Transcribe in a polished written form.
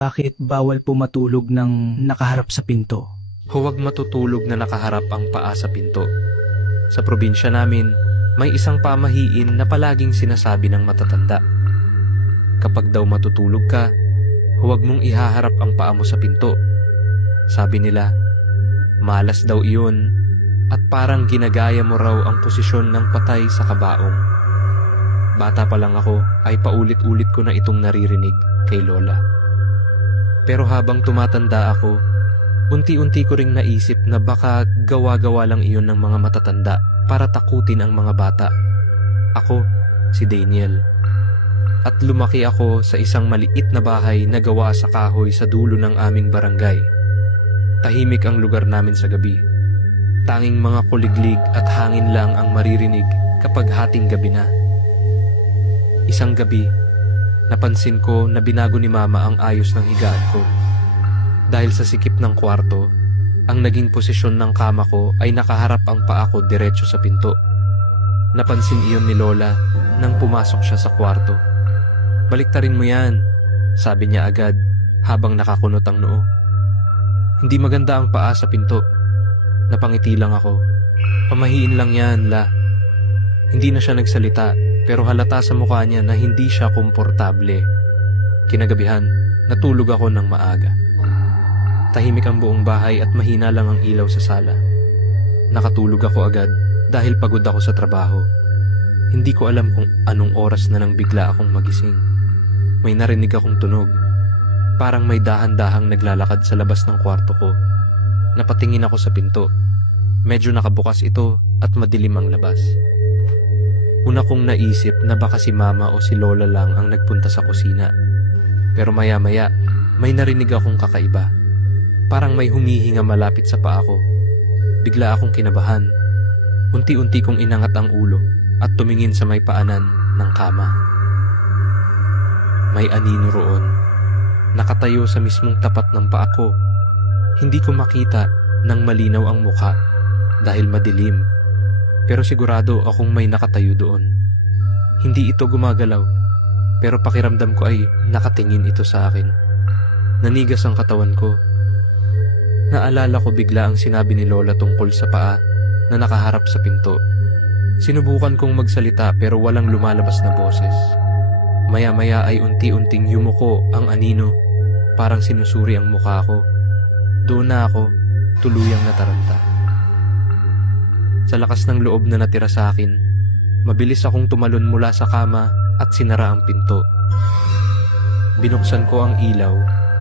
Bakit bawal po matulog ng nakaharap sa pinto? Huwag matutulog na nakaharap ang paa sa pinto. Sa probinsya namin, may isang pamahiin na palaging sinasabi ng matatanda. Kapag daw matutulog ka, huwag mong ihaharap ang paa mo sa pinto. Sabi nila, malas daw iyon at parang ginagaya mo raw ang posisyon ng patay sa kabaong. Bata pa lang ako ay paulit-ulit ko na itong naririnig kay Lola. Pero habang tumatanda ako, unti-unti ko ring naisip na baka gawa-gawa lang iyon ng mga matatanda para takutin ang mga bata. Ako, si Daniel. At lumaki ako sa isang maliit na bahay na gawa sa kahoy sa dulo ng aming barangay. Tahimik ang lugar namin sa gabi. Tanging mga kuliglig at hangin lang ang maririnig kapag hating gabi na. Isang gabi, napansin ko na binago ni Mama ang ayos ng higaan ko. Dahil sa sikip ng kwarto, ang naging posisyon ng kama ko ay nakaharap ang paa ko diretso sa pinto. Napansin iyon ni Lola nang pumasok siya sa kwarto. "Baliktarin mo yan," sabi niya agad habang nakakunot ang noo. "Hindi maganda ang paa sa pinto." Napangiti lang ako. "Pamahiin lang yan, La." Hindi na siya nagsalita pero halata sa mukha niya na hindi siya komportable. Kinagabihan, natulog ako ng maaga. Tahimik ang buong bahay at mahina lang ang ilaw sa sala. Nakatulog ako agad dahil pagod ako sa trabaho. Hindi ko alam kung anong oras na nang bigla akong magising. May narinig akong tunog. Parang may dahan-dahang naglalakad sa labas ng kwarto ko. Napatingin ako sa pinto. Medyo nakabukas ito at madilim ang labas. Una kong naisip na baka si Mama o si Lola lang ang nagpunta sa kusina. Pero maya-maya, may narinig akong kakaiba. Parang may humihinga malapit sa paa ko. Bigla akong kinabahan. Unti-unti kong inangat ang ulo at tumingin sa may paanan ng kama. May anino roon. Nakatayo sa mismong tapat ng paa ko. Hindi ko makita ng malinaw ang mukha dahil madilim. Pero sigurado akong may nakatayo doon. Hindi ito gumagalaw, pero pakiramdam ko ay nakatingin ito sa akin. Nanigas ang katawan ko. Naalala ko bigla ang sinabi ni Lola tungkol sa paa na nakaharap sa pinto. Sinubukan kong magsalita pero walang lumalabas na boses. Maya-maya ay unti-unting yumuko ang anino, parang sinusuri ang mukha ko. Doon na ako, tuluyang nataranta. Sa lakas ng loob na natira sa akin, mabilis akong tumalon mula sa kama at sinara ang pinto. Binuksan ko ang ilaw